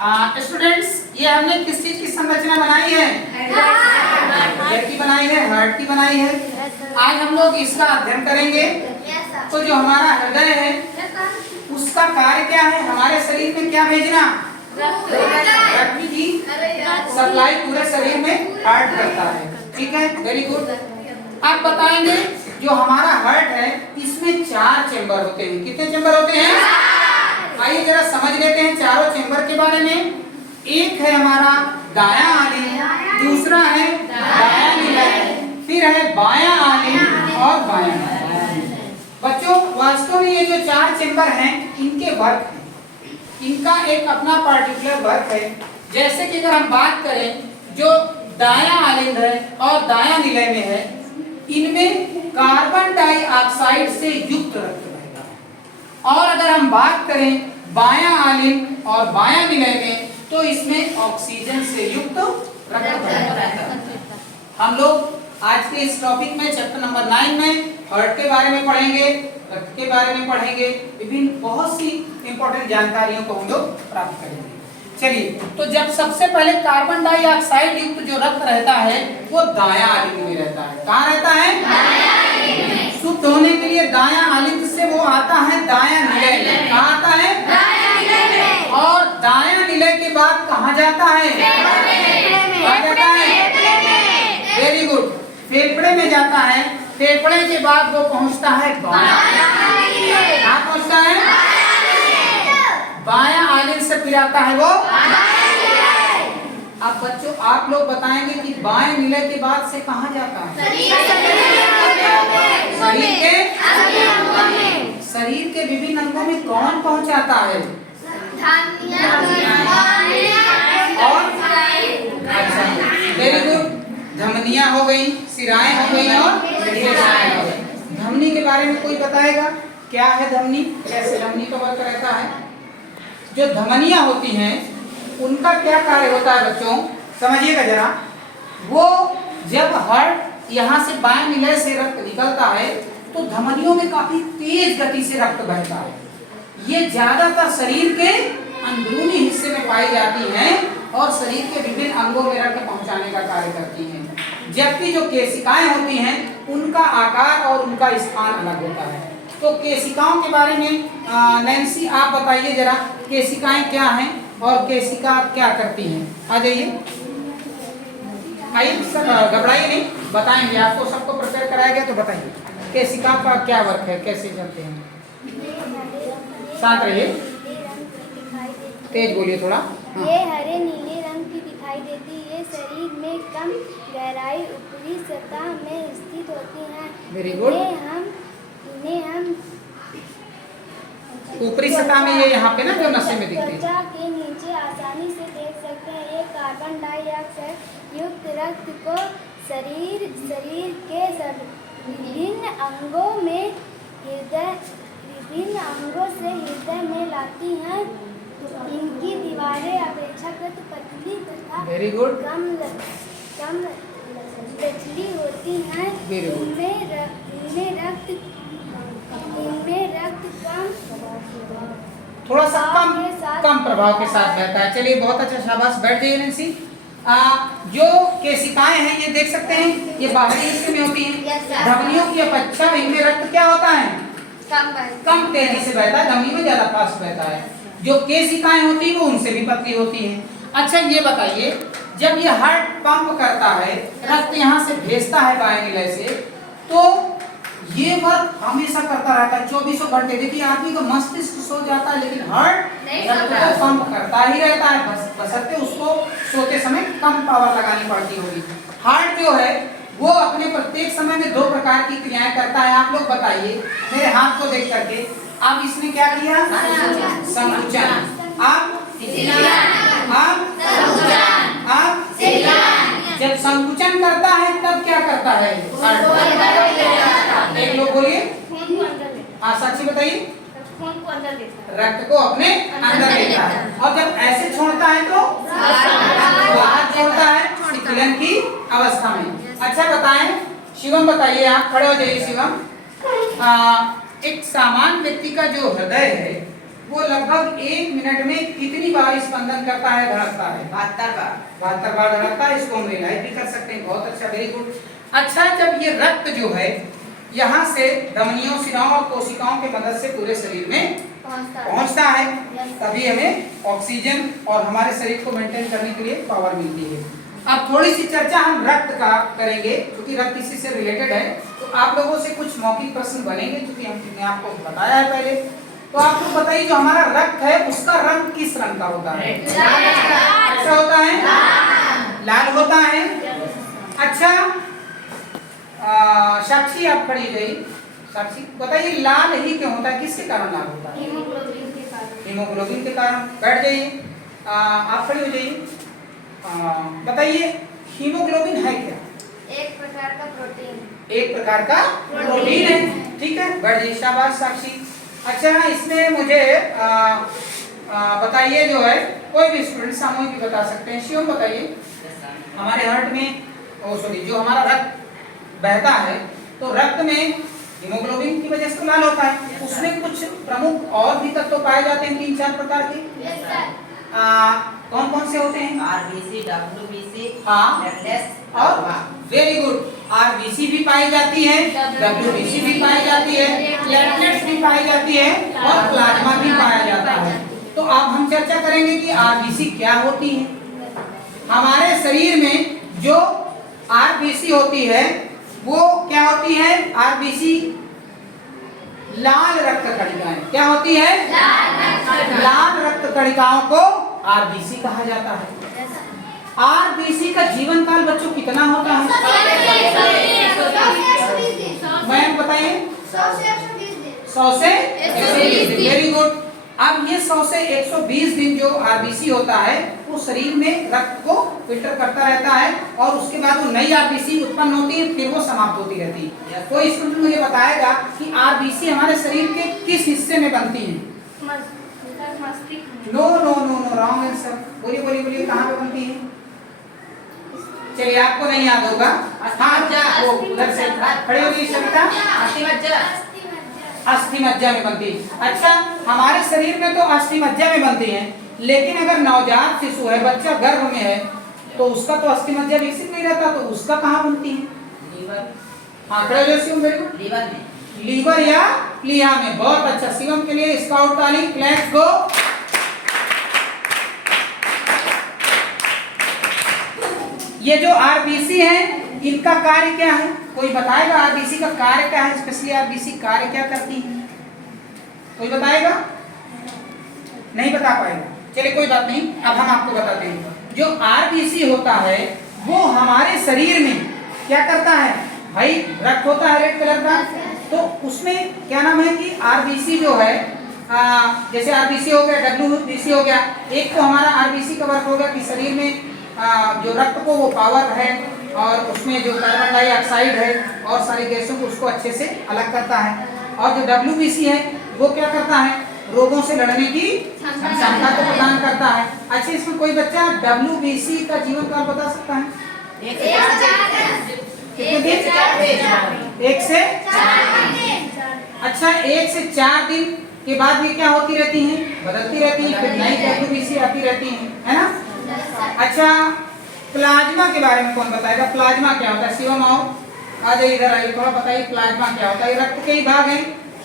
Students, ये हमने किस चीज की संरचना बनाई है? हृदय की बनाई है, हार्ट की बनाई है। आज हम लोग इसका अध्ययन करेंगे। तो जो हमारा हृदय है उसका कार्य क्या है? हमारे शरीर में क्या भेजना? रक्त की सप्लाई पूरे शरीर में हार्ट करता है। ठीक है, वेरी गुड। आप बताएंगे जो हमारा हार्ट है इसमें 4 चेंबर होते हैं। कितने चेंबर होते हैं? आइए जरा समझ लेते हैं चारों चेंबर के बारे में। एक है हमारा दायां आलिंग, दूसरा है दायां निलय, फिर है बायां आलिंग और बायां निलय। बच्चों, वास्तव में ये जो 4 चेंबर हैं इनके वर्क हैं, इनका एक अपना पार्टिकुलर वर्क है। जैसे कि अगर हम बात करें जो दायां आलिंग है और दायां निलय में है, इनमें कार्बन डाइऑक्साइड से युक्त रक्त बहता है। और अगर हम बात करें बायां आलिंग और बायां निलय में, तो इसमें ऑक्सीजन से युक्त रक्त बहता है। हम लोग आज के इस टॉपिक में चैप्टर नंबर 9 में हार्ट के बारे में पढ़ेंगे, रक्त के बारे में पढ़ेंगे, विभिन्न बहुत सी इंपॉर्टेंट जानकारियों को हम लोग प्राप्त करेंगे। चलिए, तो जब सबसे पहले कार्बन डाइऑक्साइड युक्त जो रक्त रहता है वो दायां आलिंग में रहता है। कहाँ रहता है? शुद्ध होने के लिए दायां आलिंग से वो आता है दायां निलय में। कहाँ आता है? और दायां निलय के बाद कहाँ जाता है? कहाँ जाता है? वेरी गुड, फेफड़े में जाता है। फेफड़े के बाद वो पहुंचता है बायां। कहाँ पहुंचता है? बायां आलिंग से फिर आता है वो। अब बच्चों आप लोग बताएंगे कि बाएं निलय के बाद से कहाँ जाता है? शरीर के विभिन्न अंगों में कौन पहुंचाता है? और अच्छा, वेरी गुड। धमनियां हो गई, सिराएं हो गई और रेखाएं हो गई। धमनी के बारे में कोई बताएगा क्या है धमनी? कैसे धमनी का वर्क रहता है? जो धमनियां होती हैं उनका क्या कार्य होता है बच्चों? समझिएगा जरा। वो जब हार्ट यहाँ से बाएं निलय से रक्त निकलता है तो धमनियों में काफी तेज गति से रक्त बहता है। ये ज्यादातर शरीर के अंदरूनी हिस्से में पाई जाती हैं और शरीर के विभिन्न अंगों में रक्त पहुंचाने का कार्य करती हैं। जबकि जो केशिकाएं होती हैं उनका आकार और उनका स्थान अलग होता है। तो केशिकाओं के बारे में नैन्सी आप बताइए जरा, केशिकाएं क्या हैं और केशिका क्या करती हैं? आ जाइए, आइए, घबराइए नहीं, बताएंगे आपको। सबको प्रिपेयर कराया गया तो बताइए केशिका का क्या वर्क है, कैसे चलते हैं? शांत रहिए, तेज बोलिए थोड़ा। हाँ। ये हरे नीले रंग की दिखाई देती है। ये शरीर में कम गहराई ऊपरी सतह में स्थित होती हैं। Very good. इन्हें हम ऊपरी सतह में, ये यहाँ पे ना जो नशे में दिखते हैं, त्वचा के नीचे आसानी से देख सकते हैं। ये कार्बन डाइऑक्साइड युक्त रक्त को शरीर के विभिन्न अंगों से हृदय में लाती हैं। इनकी दीवारें अपेक्षाकृत पतली तथा वेरी गुड, कम लचली होती हैं। इनमें रक्त थोड़ा सा कम प्रभाव के साथ बहता है। चलिए, बहुत अच्छा, शाबाश, बैठ जाइए नैन्सी। जो केशिकाएं हैं ये देख सकते हैं, ये बाहरी हिस्से में होती हैं। धमनियों की अपेक्षा इनमें रक्त क्या होता है? कम तेजी से बहता है, धमनी में ज्यादा फास्ट बहता है। जो केशिकाएं होती हैं वो उनसे भी पतली होती हैं। अच्छा, ये बताइए, जब ये हार्ट पंप करता है, रक्त यहाँ से भेजता है बाएं निलय से, तो ये वर्क हमेशा करता रहता है 24 घंटे। देखिए, आदमी का मस्तिष्क सो जाता है लेकिन हार्ट रक्त को पंप करता ही रहता है, बशर्ते उसको सोते समय कम पावर लगानी पड़ती होगी। हार्ट जो है वो अपने प्रत्येक समय में 2 प्रकार की क्रियाएं करता है। आप लोग बताइए मेरे हाथ को देख करके, अब इसने क्या किया? संकुचन। अब जब संकुचन करता है तब क्या करता है? एक लोग बोलिए, साक्षी बताइए। रक्त को अपने अंदर लेता है, और जब ऐसे छोड़ता है तो बाहर छोड़ता है, शीतलन की अवस्था में। अच्छा बताएं, शिवम बताइए, आप खड़े हो जाइए। शिवम, एक सामान्य व्यक्ति का जो हृदय है वो लगभग 1 मिनट में कितनी बार स्पंदन करता है, धड़कता है? 72 बार धड़कता है। इसको हम रियलाइज भी कर सकते हैं। बहुत अच्छा, वेरी गुड। अच्छा, जब ये रक्त जो है यहाँ से धमनियों, शिराओं और कोशिकाओं की मदद से पूरे शरीर में पहुंचता है, तभी हमें ऑक्सीजन और हमारे शरीर को मेंटेन करने के लिए पावर मिलती है। अब थोड़ी सी चर्चा हम रक्त का करेंगे, क्योंकि रक्त इसी से रिलेटेड है। तो आप लोगों से कुछ मौखिक प्रश्न बनेंगे, क्योंकि हमने आपको बताया है पहले। तो आप लोग बताइए, जो हमारा रक्त है उसका रंग किस रंग का होता है? कैसा होता है? लाल होता है। अच्छा, साक्षी आप खड़ी हो जाइए। साक्षी बताइए, लाल ही क्यों होता है? किसके कारण लाल होता है? हीमोग्लोबिन के कारण। बैठ जाइए, आप खड़ी हो जाइए। बताइए, हीमोग्लोबिन है क्या? एक प्रकार का प्रोटीन। एक प्रकार का प्रोटीन है, ठीक है। बैठ जाइए, शाबाश साक्षी। अच्छा, इसमें मुझे बताइए, जो है कोई भी स्टूडेंट सामूहिक भी बता सकते हैं। शिवम बताइए, हमारे हार्ट में जो हमारा रक्त बहता है, तो रक्त में हीमोग्लोबिन की वजह से लाल होता है। उसमें कुछ प्रमुख और भी तत्व पाए जाते हैं, 3-4 प्रकार के। कौन कौन से होते हैं? आरबीसी, डब्ल्यूबीसी, हाँ, प्लेटलेट्स और वेरी गुड, आरबीसी भी पाई जाती है, डब्ल्यूबीसी भी पाई जाती है, प्लेटलेट्स भी पाई जाती है और प्लाज्मा भी पाया जाता है। तो अब हम चर्चा करेंगे कि आरबीसी क्या होती है। हमारे शरीर में जो आरबीसी होती है वो क्या होती है? आरबीसी लाल रक्त कणिकाएं। क्या होती है? लाल रक्त कणिकाओं को आरबीसी कहा जाता है। आरबीसी का जीवन काल बच्चों कितना होता है? मैम बताइए। 100 से 120 दिन। Very good. अब ये 100 से 120 दिन जो आरबीसी होता है वो शरीर में रक्त को फिल्टर करता रहता है, और उसके बाद वो नई आरबीसी उत्पन्न होती है, फिर वो समाप्त होती रहती है। कोई स्टूडेंट मुझे बताएगा कि आरबीसी हमारे शरीर के किस हिस्से में बनती है? No no no no, wrong answer. बोलिए बोलिए बोलिए, कहाँ पे बनती है? चलिए, आपको नहीं याद होगा। हाँ, वो उधर से खड़े होगी सविता। अस्थि मज्जा में बनती है। अच्छा, हमारे शरीर में तो अस्थि मज्जा में बनती है, लेकिन अगर नवजात शिशु है, बच्चा गर्भ में है, तो उसका तो अस्थि मज्जा विकसित नहीं रहता, तो उसका कहाँ बनती है? लीवर। हाँ, खड़े हो शिवम, वेरी गुड। लीवर में। लीवर या प्लीहा में। बहुत अच्छा, शिवम के लिए स्काउट ताली, लेट्स गो। ये जो आरबीसी है, इनका कार्य क्या है? कोई बताएगा आरबीसी का कार्य क्या है? स्पेशली आरबीसी कार्य क्या करती है? कोई बताएगा? नहीं बता पाएगा। चलिए कोई बात नहीं, अब हम आपको बताते हैं। जो आरबीसी होता है वो हमारे शरीर में क्या करता है? भाई, रक्त होता है रेड कलर का, तो उसमें क्या नाम है कि आरबीसी जो है, जैसे आरबीसी हो गया, डब्ल्यूबीसी हो गया। एक तो हमारा आरबीसी का वर्क हो गया कि शरीर में जो रक्त को वो पावर है, और उसमें जो कार्बन डाइऑक्साइड है और सारी गैसों को उसको अच्छे से अलग करता है। और जो डब्ल्यूबीसी है वो क्या करता है? रोगों से लड़ने की क्षमता को प्रदान करता है। अच्छा, इसमें कोई बच्चा डब्ल्यूबीसी का जीवन काल बता सकता है? 1 से 4 दिन। अच्छा, 1 से 4 दिन के बाद ये क्या होती रहती हैं? बदलती रहती हैं, फिर नई डब्ल्यूबीसी आती रहती है ना? अच्छा, प्लाज्मा के बारे में कौन बताएगा? प्लाज्मा क्या होता है? शिवम आओ, आ जाइए, इधर आइए, थोड़ा बताइए प्लाज्मा क्या होता है। रक्त के ही भाग हैं।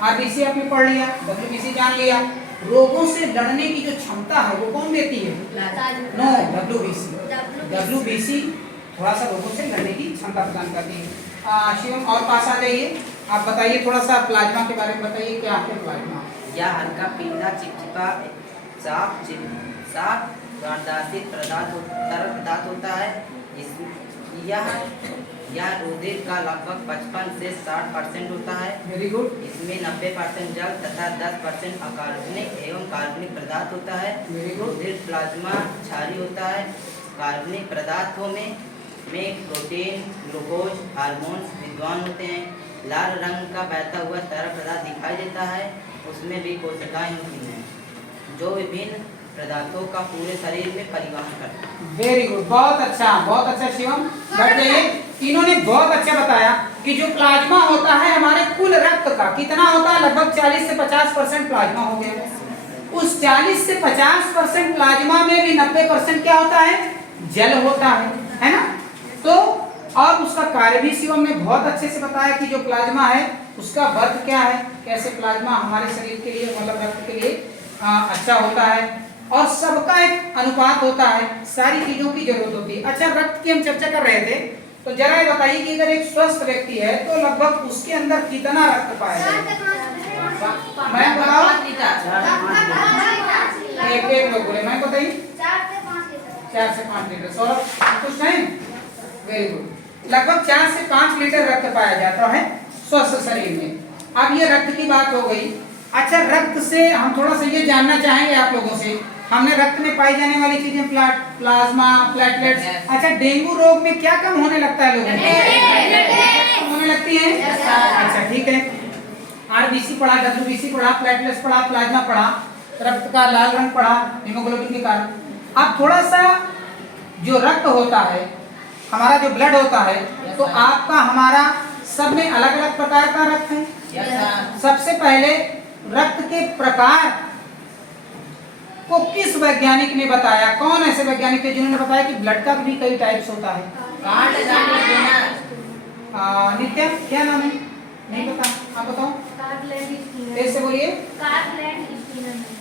आरबीसी आपने पढ़ लिया, डब्ल्यूबीसी जान लिया। रोगों से लड़ने की जो क्षमता है वो कौन देती है? No, WBC. डब्ल्यूबीसी थोड़ा सा रोगों से लड़ने की क्षमता प्रदान करती है। शिवम और पास आ जाइए, आप बताइए थोड़ा सा प्लाज्मा के बारे में बताइए, क्या है प्लाज्मा? यह हल्का पीला चिपचिपा साफ पारदर्शी तरल पदार्थ होता है। यह रुधिर का लगभग 55 से 60% होता है। Very good. इसमें 90% जल तथा 10% अकार्बनिक एवं कार्बनिक पदार्थ होता है। Very good. रुधिर प्लाज्मा क्षारीय होता है। कार्बनिक पदार्थों में प्रोटीन, ग्लूकोज, हार्मोन्स विद्वान होते हैं। लाल रंग का बहता हुआ तरल पदार्थ दिखाई देता है, उसमें भी कोशिकाएं होती हैं जो विभिन्न पदार्थों का पूरे शरीर में परिवहन करता है। वेरी गुड, बहुत अच्छा शिवम, बैठ जाइए। तीनों ने बहुत अच्छा बताया कि जो प्लाज्मा होता है हमारे कुल रक्त का कितना होता है? लगभग 40 से 50% प्लाज्मा हो गया। उस 40 से 50% प्लाज्मा में भी 90% क्या होता है, जल होता है ना। तो और उसका कार्य भी शिवम ने बहुत अच्छे से बताया कि जो प्लाज्मा है उसका वर्क क्या है, कैसे प्लाज्मा हमारे शरीर के लिए मतलब रक्त के लिए अच्छा होता है, और सबका एक अनुपात होता है, सारी चीजों की जरूरत होती है। अच्छा, रक्त की हम चर्चा कर रहे थे, तो जरा ये बताइए कि अगर एक स्वस्थ व्यक्ति है तो लगभग उसके अंदर कितना रक्त पाया जाएगा? मैं बताओ, एक लोग बोले, मैं बताइए 4 से 5 लीटर। सौरभ कुछ नहीं, वेरी गुड। लगभग 4 से 5 लीटर रक्त पाया जाता है स्वस्थ शरीर में। अब ये रक्त की बात हो गई। अच्छा, रक्त से हम थोड़ा सा ये जानना चाहेंगे आप लोगों से, हमने रक्त में पाई जाने वाली चीजें प्लाज्मा, प्लेटलेट्स। अच्छा, डेंगू रोग में क्या कम होने लगता है लोगों को? होने लगती है। अच्छा ठीक है, आरबीसी पढ़ा, डब्ल्यूबीसी पढ़ा, प्लेटलेट्स पढ़ा, प्लाज्मा पढ़ा, रक्त का लाल रंग पढ़ा, हीमोग्लोबिन के कारण। अब थोड़ा सा जो रक्त होता है, हमारा जो ब्लड होता है, तो आपका हमारा सब में अलग अलग प्रकार का रक्त है। सबसे पहले रक्त के प्रकार को किस वैज्ञानिक ने बताया? कौन ऐसे वैज्ञानिक थे जिन्होंने बताया कि ब्लड का भी कई टाइप्स होता है? नित्या, क्या नाम है? नहीं पता, आप बताओ। कैसे बोलिए?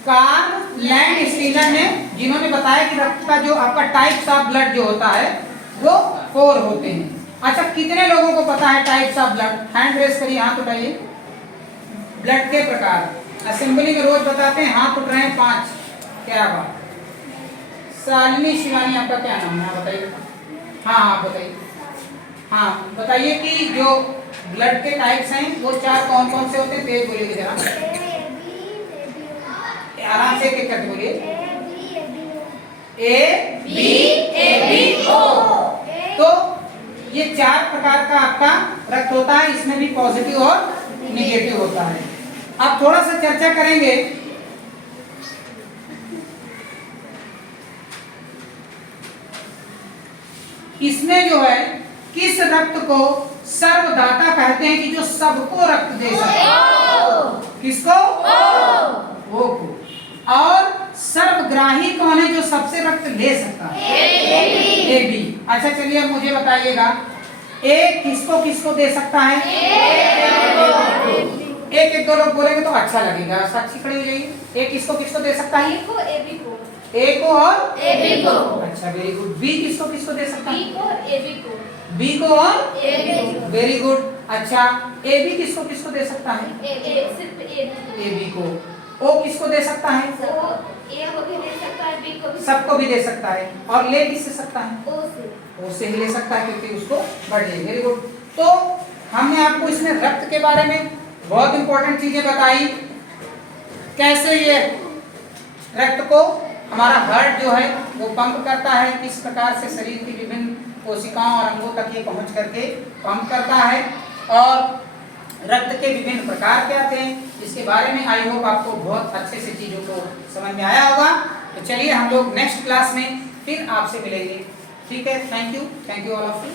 कार्ल लैंड स्टीनर ने, जिन्होंने बताया कि रक्त का जो आपका टाइप्स ऑफ ब्लड जो होता है वो 4 होते हैं। अच्छा, कितने लोगों को पता है types of blood? Hand raise करिए, हाथ उठाइए। ब्लड के प्रकार असेंबली में रोज बताते हैं, हाथ उठ रहे हैं 5। क्या बात। शालिनी शिवानी, आपका क्या नाम है? बताइए। हाँ बताइए। हाँ बताइए कि जो ब्लड के टाइप्स हैं वो 4 कौन कौन से होते हैं? तेज बोलिए जरा, आराम से एक करके बोलिए। A B O. तो ये 4 प्रकार का आपका रक्त होता है, इसमें भी पॉजिटिव और निगेटिव होता है। अब थोड़ा सा चर्चा करेंगे इसमें जो है किस रक्त को सर्वदाता कहते हैं, कि जो सबको रक्त दे सकता है। किसको? वो को। और सर्वग्राही कौन है जो सबसे रक्त ले सकता है? A B. अच्छा चलिए, अब मुझे बताइएगा, ए किसको किसको दे सकता है? एक दो लोग बोलेंगे तो अच्छा लगेगा, साक्षी खड़ी हो जाइए। ए किसको किसको दे सकता है? ए को और ए बी को। अच्छा वेरी गुड। बी किसको किसको दे सकता है? बी को और ए बी को। Very good. अच्छा, ए बी किसको किसको दे सकता है? ए बी को। ओ किसको दे सकता है? सबको भी दे सकता है। और ले किससे सकता है? ओ से ही ले सकता है, क्योंकि उसको बढ़ ले। Very good. तो हमने आपको इसमें रक्त के बारे में बहुत इंपॉर्टेंट चीजें बताई, कैसे ये रक्त को हमारा हार्ट जो है वो पंप करता है, किस प्रकार से शरीर की विभिन्न कोशिकाओं और अंगों तक ये पहुंच करके पंप करता है, और रक्त के विभिन्न प्रकार क्या थे, इसके बारे में आई होप आपको बहुत अच्छे से चीजों को समझ में आया होगा। तो चलिए हम लोग नेक्स्ट क्लास में फिर आपसे मिलेंगे। ठीक है, thank you all of you.